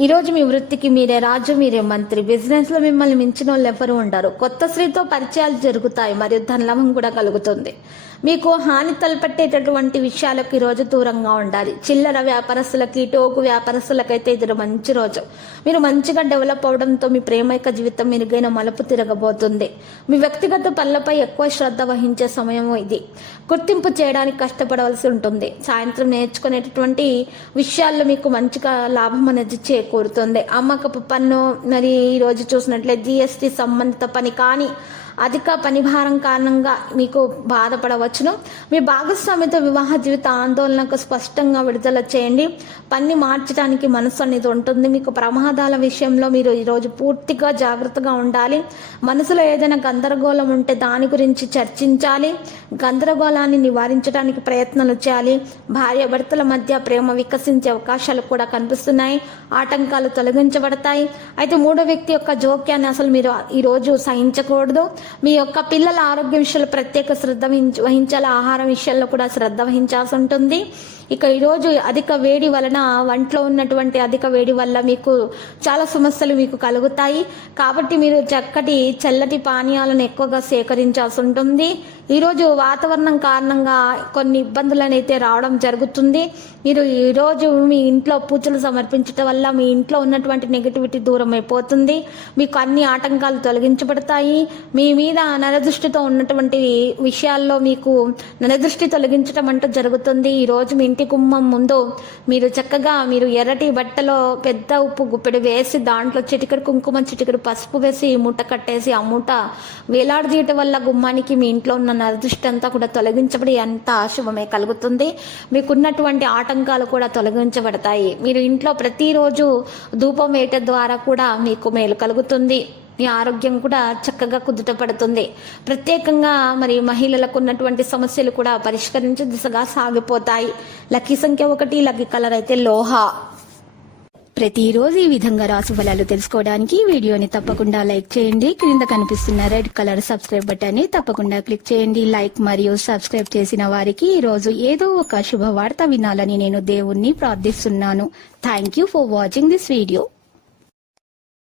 ఈరోజు మీ వృత్తికి మీరే రాజు మీరే మంత్రి. బిజినెస్లో మిమ్మల్ని మించిన వాళ్ళు ఎవరు ఉండరు. కొత్త స్త్రీతో పరిచయాలు జరుగుతాయి మరియు ధనలాభం కూడా కలుగుతుంది. మీకు హాని తలపెట్టేటటువంటి విషయాలకు ఈ రోజు దూరంగా ఉండాలి. చిల్లర వ్యాపారస్తులకి టోకు వ్యాపారస్తులకైతే ఇది మంచి రోజు. మీరు మంచిగా డెవలప్ అవడంతో మీ ప్రేమైక జీవితం మెరుగైన మలుపు తిరగబోతుంది. మీ వ్యక్తిగత పనులపై ఎక్కువ శ్రద్ధ వహించే సమయం ఇది. గుర్తింపు చేయడానికి కష్టపడవలసి ఉంటుంది. సాయంత్రం నేర్చుకునేటటువంటి విషయాల్లో మీకు మంచిగా లాభం అనేది చే చేకూరుతుంది అమ్మకపు పన్ను మరి ఈరోజు చూసినట్లే జిఎస్టి సంబంధిత పని కానీ అధిక పనిభారం కారణంగా మీకు బాధపడవచ్చును. మీ భాగస్వామితో వివాహ జీవిత ఆందోళనకు స్పష్టంగా విడుదల చేయండి. పని మార్చడానికి మనసు అనేది ఉంటుంది. మీకు ప్రమాదాల విషయంలో మీరు ఈరోజు పూర్తిగా జాగ్రత్తగా ఉండాలి. మనసులో ఏదైనా గందరగోళం ఉంటే దాని గురించి చర్చించాలి. గందరగోళాన్ని నివారించడానికి ప్రయత్నాలు చేయాలి. భార్య భర్తల మధ్య ప్రేమ వికసించే అవకాశాలు కూడా కనిపిస్తున్నాయి. ఆటంకాలు తొలగించబడతాయి. అయితే మూడో వ్యక్తి యొక్క జోక్యాన్ని అసలు మీరు ఈరోజు సహించకూడదు. మీ యొక్క పిల్లల ఆరోగ్య విషయంలో ప్రత్యేక శ్రద్ధ వహించ- వహించాలి. ఆహారం విషయంలో కూడా శ్రద్ధ వహించాల్సి ఉంటుంది. ఇక ఈరోజు అధిక వేడి వలన వంటలో ఉన్నటువంటి అధిక వేడి వల్ల మీకు చాలా సమస్యలు మీకు కలుగుతాయి. కాబట్టి మీరు చక్కటి చల్లటి పానీయాలను ఎక్కువగా సేకరించాల్సి ఉంటుంది. ఈరోజు వాతావరణం కారణంగా కొన్ని ఇబ్బందులను అయితే రావడం జరుగుతుంది. మీరు ఈరోజు మీ ఇంట్లో పూజలు సమర్పించడం వల్ల మీ ఇంట్లో ఉన్నటువంటి నెగిటివిటీ దూరం అయిపోతుంది. మీకు అన్ని ఆటంకాలు తొలగించబడతాయి. మీ మీద నరదృష్టితో ఉన్నటువంటి విషయాల్లో మీకు నరదృష్టి తొలగించడం అంటూ జరుగుతుంది. ఈరోజు మీ ఇంటి గుమ్మం ముందు మీరు చక్కగా మీరు ఎర్రటి బట్టలో పెద్ద ఉప్పు గుప్పెడు వేసి దాంట్లో చిటికెడు కుంకుమ చిటికెడు పసుపు వేసి మూట కట్టేసి ఆ మూట వేలాడదీయటం వల్ల గుమ్మానికి మీ ఇంట్లో ఉన్న నరదృష్టి అంతా కూడా తొలగించబడి అంత శుభమే కలుగుతుంది. మీకున్నటువంటి ఆటంకాలు కూడా తొలగించబడతాయి. మీరు ఇంట్లో ప్రతిరోజు ధూపం వేయటం ద్వారా కూడా మీకు మేలు కలుగుతుంది. మీ ఆరోగ్యం కూడా చక్కగా కుదుట పడుతుంది. ప్రత్యేకంగా మరి మహిళలకు ఉన్నటువంటి సమస్యలు కూడా పరిష్కరించే దిశగా సాగిపోతాయి. లక్కీ సంఖ్య ఒకటి లక్కీ కలర్ అయితే లోహ. ప్రతిరోజు ఈ విధంగా రాసు ఫలాలు తెలుసుకోవడానికి వీడియోని తప్పకుండా లైక్ చేయండి. క్రింద కనిపిస్తున్న రెడ్ కలర్ సబ్స్క్రైబ్ బటన్ని తప్పకుండా క్లిక్ చేయండి. లైక్ మరియు సబ్స్క్రైబ్ చేసిన వారికి ఈ రోజు ఏదో ఒక శుభవార్త వినాలని నేను దేవుణ్ణి ప్రార్థిస్తున్నాను. Thank you for watching this video